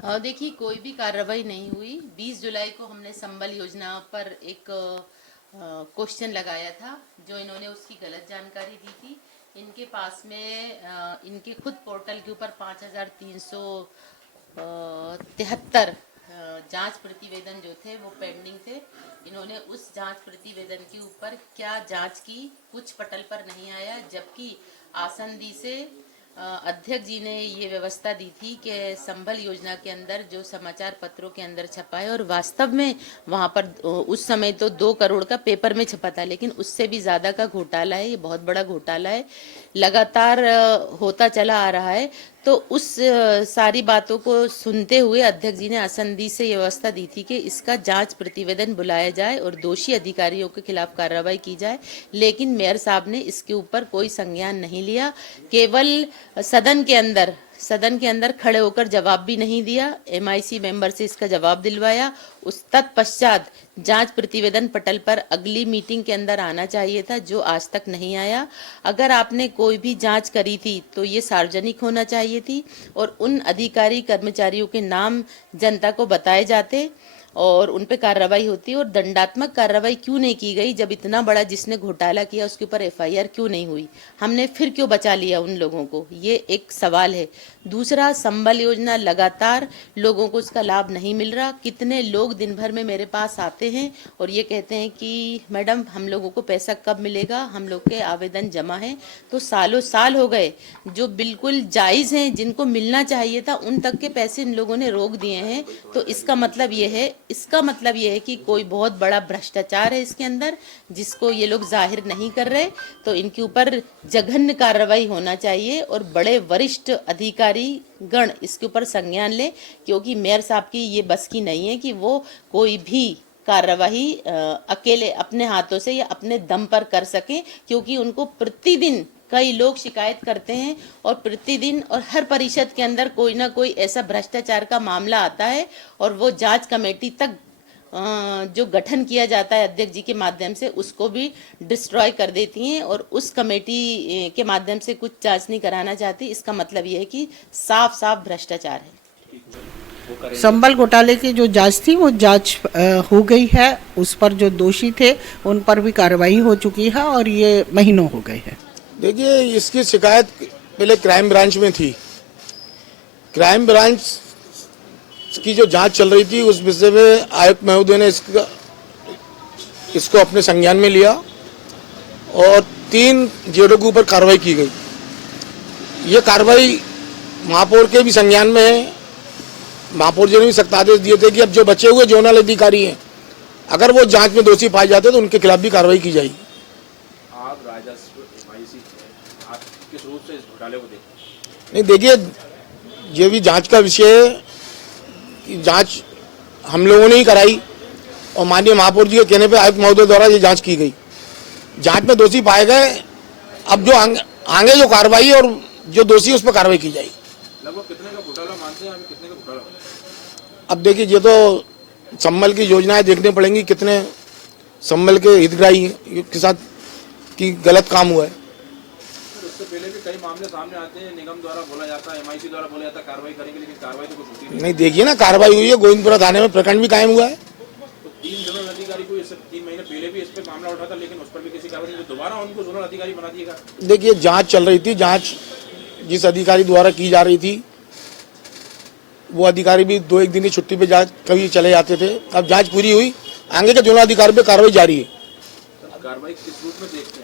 देखिए, कोई भी कार्रवाई नहीं हुई। 20 जुलाई को हमने संबल योजना पर एक क्वेश्चन लगाया था। जो इन्होंने उसकी गलत जानकारी दी थी। इनके पास में इनके खुद पोर्टल के ऊपर 5373 जांच प्रतिवेदन जो थे वो पेंडिंग थे। इन्होंने उस जांच प्रतिवेदन के ऊपर क्या जांच की कुछ पटल पर नहीं आया, जबकि आसंदी से अध्यक्ष जी ने ये व्यवस्था दी थी कि संबल योजना के अंदर जो समाचार पत्रों के अंदर छपा है, और वास्तव में वहाँ पर उस समय तो 2 करोड़ का पेपर में छपा था, लेकिन उससे भी ज़्यादा का घोटाला है। ये बहुत बड़ा घोटाला है, लगातार होता चला आ रहा है। तो उस सारी बातों को सुनते हुए अध्यक्ष जी ने आसंदी से ये व्यवस्था दी थी कि इसका जांच प्रतिवेदन बुलाया जाए और दोषी अधिकारियों के खिलाफ कार्रवाई की जाए। लेकिन मेयर साहब ने इसके ऊपर कोई संज्ञान नहीं लिया। केवल सदन के अंदर खड़े होकर जवाब भी नहीं दिया। एमआईसी मेंबर से इसका जवाब दिलवाया। उस तत्पश्चात जांच प्रतिवेदन पटल पर अगली मीटिंग के अंदर आना चाहिए था, जो आज तक नहीं आया। अगर आपने कोई भी जांच करी थी तो ये सार्वजनिक होना चाहिए थी और उन अधिकारी कर्मचारियों के नाम जनता को बताए जाते और उन पे कार्रवाई होती। और दंडात्मक कार्रवाई क्यों नहीं की गई? जब इतना बड़ा जिसने घोटाला किया उसके ऊपर एफआईआर क्यों नहीं हुई? हमने फिर क्यों बचा लिया उन लोगों को? ये एक सवाल है। दूसरा, संबल योजना लगातार लोगों को उसका लाभ नहीं मिल रहा। कितने लोग दिन भर में मेरे पास आते हैं और ये कहते हैं कि मैडम हम लोगों को पैसा कब मिलेगा, हम लोग के आवेदन जमा हैं। तो सालों साल हो गए। जो बिल्कुल जायज़ हैं, जिनको मिलना चाहिए था, उन तक के पैसे इन लोगों ने रोक दिए हैं। तो इसका मतलब ये है कि कोई बहुत बड़ा भ्रष्टाचार है इसके अंदर, जिसको ये लोग जाहिर नहीं कर रहे। तो इनके ऊपर जघन्य कार्रवाई होना चाहिए और बड़े वरिष्ठ अधिकारी गण इसके ऊपर संज्ञान ले, क्योंकि मेयर साहब की ये बस की नहीं है कि वो कोई भी कार्रवाई अकेले अपने हाथों से या अपने दम पर कर सके, क्योंकि उनको प्रतिदिन कई लोग शिकायत करते हैं और प्रतिदिन और हर परिषद के अंदर कोई ना कोई ऐसा भ्रष्टाचार का मामला आता है और वो जांच कमेटी तक जो गठन किया जाता है अध्यक्ष जी के माध्यम से, उसको भी डिस्ट्रॉय कर देती हैं और उस कमेटी के माध्यम से कुछ जांच नहीं कराना चाहती। इसका मतलब ये है कि साफ साफ भ्रष्टाचार है। संबल घोटाले की जो जांच थी वो जांच हो गई है। उस पर जो दोषी थे उन पर भी कार्रवाई हो चुकी है और ये महीनों हो गए हैं। देखिए, इसकी शिकायत पहले क्राइम ब्रांच में थी। क्राइम ब्रांच की जो जांच चल रही थी उस विषय में आयुक्त महोदय ने इसको अपने संज्ञान में लिया और 3 जेडों के ऊपर कार्रवाई की गई। ये कार्रवाई महापौर के भी संज्ञान में है। महापौर जी ने भी सख्त आदेश दिए थे कि अब जो बचे हुए जोनल अधिकारी हैं, अगर वो जांच में दोषी पाए जाते तो उनके खिलाफ भी कार्रवाई की जाएगी। आप राजस्व एमआईसी हैं, आप किस रूप से इस घोटाले को देखते हैं? नहीं, देखिए, ये भी जांच का विषय है कि जांच हम लोगों ने ही कराई और माननीय महापौर जी के कहने पे आयुक्त महोदय द्वारा ये जांच की गई। जांच में दोषी पाए गए। अब जो आगे जो कार्रवाई और जो दोषी उस पर कार्रवाई की जाएगी। लगभग कितने का घोटाला मानते हैं? कितने का घोटाला? अब देखिए, ये तो संबल की योजनाएं देखने पड़ेंगी, कितने संबल के हितग्राही के साथ की गलत काम हुआ है। उससे पहले भी कई मामले सामने आते हैं, निगम द्वारा बोला जाता है, एमआईसी द्वारा बोला जाता है कार्रवाई करेंगे, लेकिन कार्रवाई तो कुछ होती नहीं, देखिए ना, कार्रवाई हुई है। गोविंदपुरा थाने में प्रकरण भी कायम हुआ है। तो 3 जोनल अधिकारी को इससे 3 महीने पहले भी इस पे मामला उठा था, लेकिन उस पर भी किसी कार्रवाई नहीं। दोबारा उनको जोनल अधिकारी बना दिएगा। देखिए, जांच चल रही थी। जांच जिस अधिकारी द्वारा की जा रही थी वो अधिकारी भी 2-1 दिन की छुट्टी पे कभी चले जाते थे। अब जांच पूरी हुई, आगे के जोनल अधिकारी पे कार्रवाई जारी है। कार्रवाई किस रूप में देखते हैं?